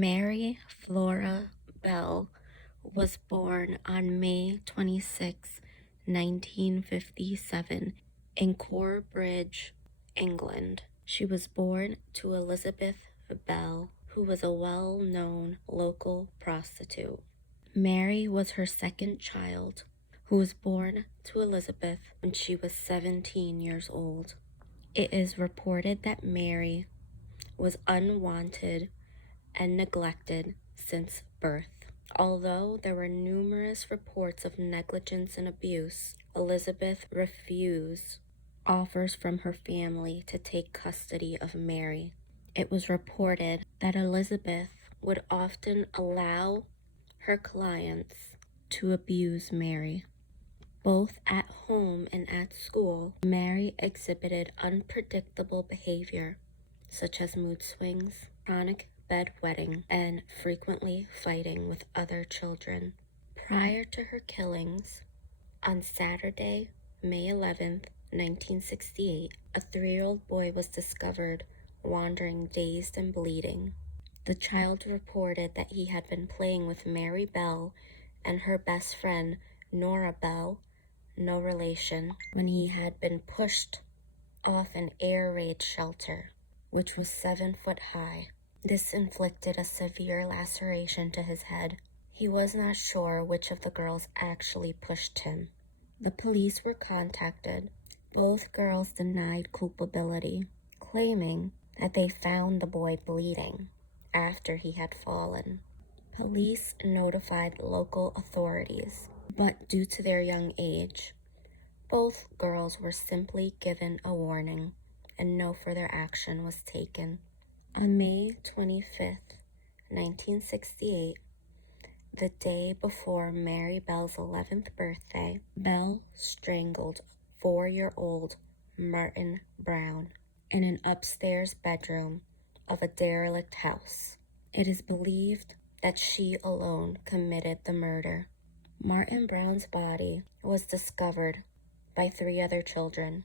Mary Flora Bell was born on May 26, 1957, in Corbridge, England. She was born to Elizabeth Bell, who was a well-known local prostitute. Mary was her second child, who was born to Elizabeth when she was 17 years old. It is reported that Mary was unwanted and neglected since birth. Although there were numerous reports of negligence and abuse, Elizabeth refused offers from her family to take custody of Mary. It was reported that Elizabeth would often allow her clients to abuse Mary. Both at home and at school, Mary exhibited unpredictable behavior, such as mood swings, chronic bedwetting, and frequently fighting with other children. Prior to her killings, on Saturday, May 11th, 1968, a 3-year-old boy was discovered wandering dazed and bleeding. The child reported that he had been playing with Mary Bell and her best friend, Nora Bell, no relation, when he had been pushed off an air raid shelter, which was 7 foot high. This inflicted a severe laceration to his head. He was not sure which of the girls actually pushed him. The police were contacted. Both girls denied culpability, claiming that they found the boy bleeding after he had fallen. Police notified local authorities, but due to their young age, both girls were simply given a warning and no further action was taken. On May 25th, 1968, the day before Mary Bell's 11th birthday, Bell strangled 4-year-old Martin Brown in an upstairs bedroom of a derelict house. It is believed that she alone committed the murder. Martin Brown's body was discovered by 3 other children.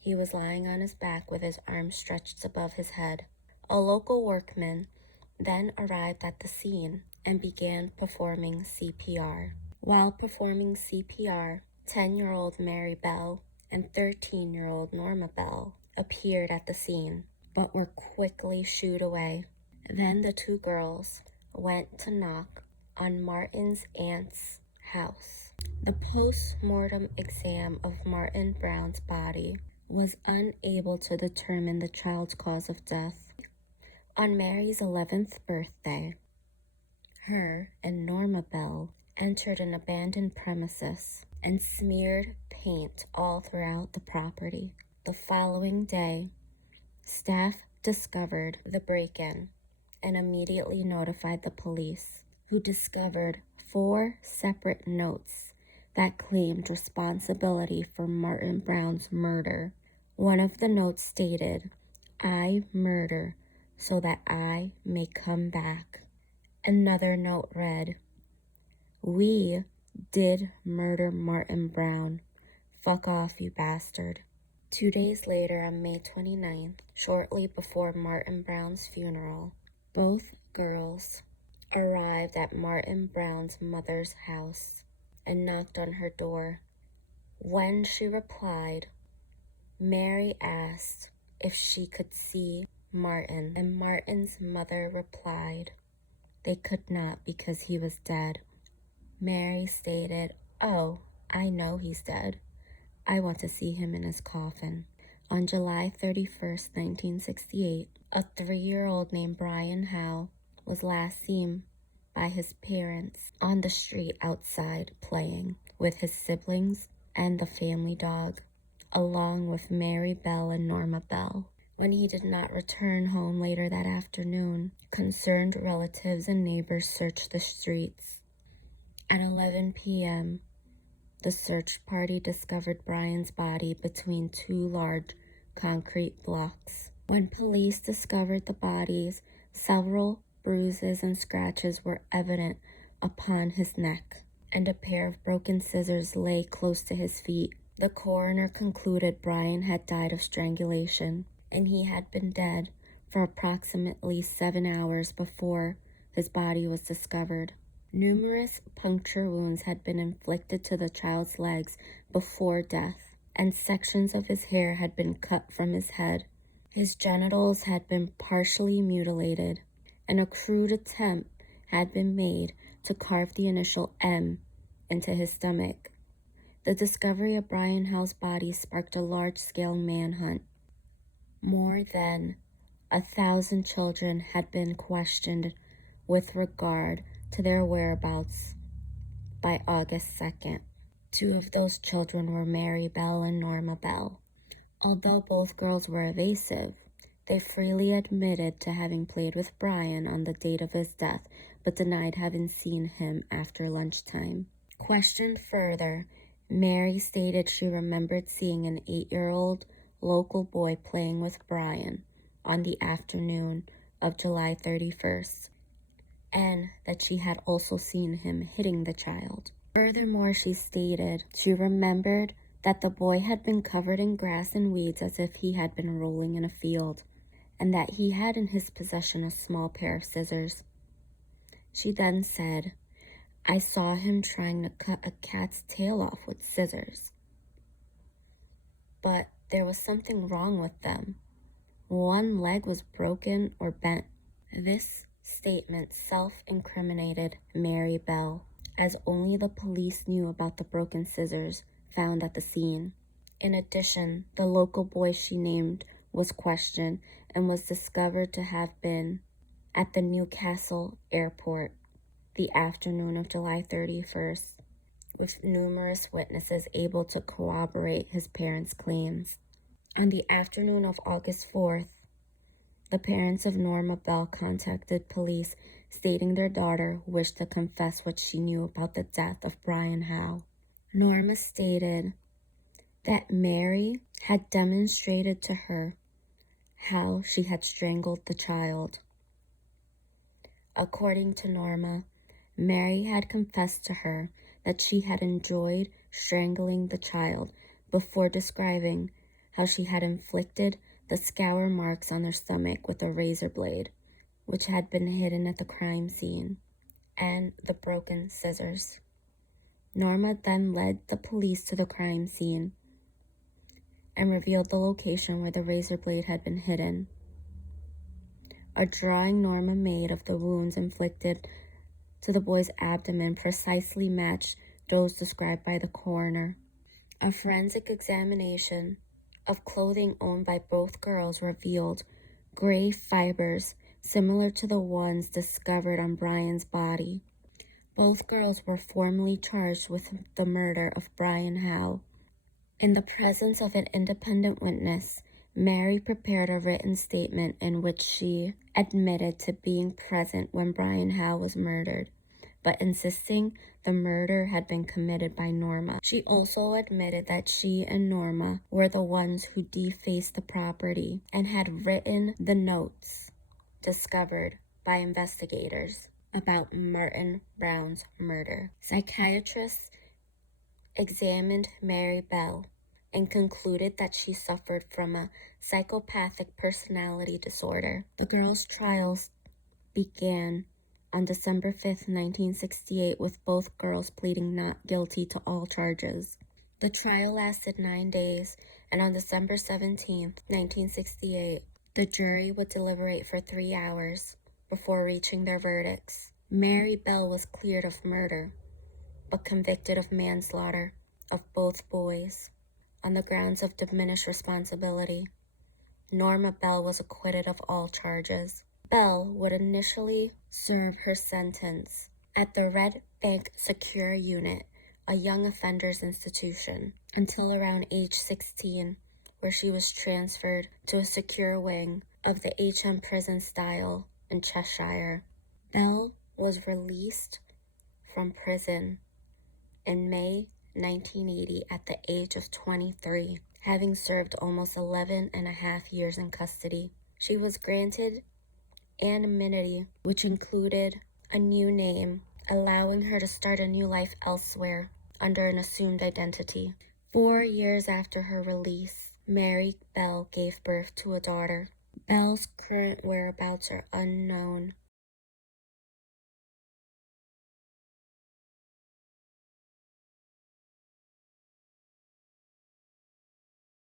He was lying on his back with his arms stretched above his head. A local workman then arrived at the scene and began performing CPR. While performing CPR, 10-year-old Mary Bell and 13-year-old Norma Bell appeared at the scene, but were quickly shooed away. Then the 2 girls went to knock on Martin's aunt's house. The post-mortem exam of Martin Brown's body was unable to determine the child's cause of death. On Mary's 11th birthday, her and Norma Bell entered an abandoned premises and smeared paint all throughout the property. The following day, staff discovered the break-in and immediately notified the police, who discovered 4 separate notes that claimed responsibility for Martin Brown's murder. One of the notes stated, "I murder so that I may come back." Another note read, "We did murder Martin Brown. Fuck off, you bastard." 2 days later, on May 29th, shortly before Martin Brown's funeral, both girls arrived at Martin Brown's mother's house and knocked on her door. When she replied, Mary asked if she could see Martin, and Martin's mother replied they could not because he was dead. Mary stated, "Oh, I know he's dead. I want to see him in his coffin." On July 31st, 1968, a 3-year-old named Brian Howe was last seen by his parents on the street outside playing with his siblings and the family dog, along with Mary Bell and Norma Bell. When he did not return home later that afternoon, concerned relatives and neighbors searched the streets. At 11 p.m., the search party discovered Brian's body between 2 large concrete blocks. When police discovered the bodies, several bruises and scratches were evident upon his neck, and a pair of broken scissors lay close to his feet. The coroner concluded Brian had died of strangulation, and he had been dead for approximately 7 hours before his body was discovered. Numerous puncture wounds had been inflicted to the child's legs before death, and sections of his hair had been cut from his head. His genitals had been partially mutilated. An crude attempt had been made to carve the initial M into his stomach. The discovery of Brian Howe's body sparked a large-scale manhunt. More than 1,000 children had been questioned with regard to their whereabouts by August 2nd. 2 of those children were Mary Bell and Norma Bell. Although both girls were evasive, they freely admitted to having played with Brian on the date of his death, but denied having seen him after lunchtime. Questioned further, Mary stated she remembered seeing an 8-year-old local boy playing with Brian on the afternoon of July 31st, and that she had also seen him hitting the child. Furthermore, she stated she remembered that the boy had been covered in grass and weeds as if he had been rolling in a field, and that he had in his possession a small pair of scissors. She then said, "I saw him trying to cut a cat's tail off with scissors. But there was something wrong with them. One leg was broken or bent." This statement self-incriminated Mary Bell, as only the police knew about the broken scissors found at the scene. In addition, the local boy she named was questioned and was discovered to have been at the Newcastle airport the afternoon of July 31st, with numerous witnesses able to corroborate his parents' claims. On the afternoon of August 4th, the parents of Norma Bell contacted police stating their daughter wished to confess what she knew about the death of Brian Howe. Norma stated that Mary had demonstrated to her how she had strangled the child. According to Norma, Mary had confessed to her that she had enjoyed strangling the child before describing how she had inflicted the scour marks on their stomach with a razor blade, which had been hidden at the crime scene, and the broken scissors. Norma then led the police to the crime scene and revealed the location where the razor blade had been hidden. A drawing Norma made of the wounds inflicted to the boy's abdomen precisely matched those described by the coroner. A forensic examination of clothing owned by both girls revealed gray fibers similar to the ones discovered on Brian's body. Both girls were formally charged with the murder of Brian Howe. In the presence of an independent witness, Mary prepared a written statement in which she admitted to being present when Brian Howe was murdered, but insisting the murder had been committed by Norma. She also admitted that she and Norma were the ones who defaced the property and had written the notes discovered by investigators about Martin Brown's murder. Psychiatrists examined Mary Bell and concluded that she suffered from a psychopathic personality disorder. The girls' trials began on December 5th, 1968, with both girls pleading not guilty to all charges. The trial lasted 9 days, and on December 17th, 1968, the jury would deliberate for 3 hours before reaching their verdicts. Mary Bell was cleared of murder, but convicted of manslaughter of both boys on the grounds of diminished responsibility. Norma Bell was acquitted of all charges. Bell would initially serve her sentence at the Red Bank Secure Unit, a young offenders institution, until around age 16, where she was transferred to a secure wing of the HM prison style in Cheshire. Bell was released from prison in May 1980 at the age of 23, having served almost 11 and a half years in custody. She was granted anonymity, which included a new name, allowing her to start a new life elsewhere under an assumed identity. 4 years after her release, Mary Bell gave birth to a daughter. Belle's current whereabouts are unknown.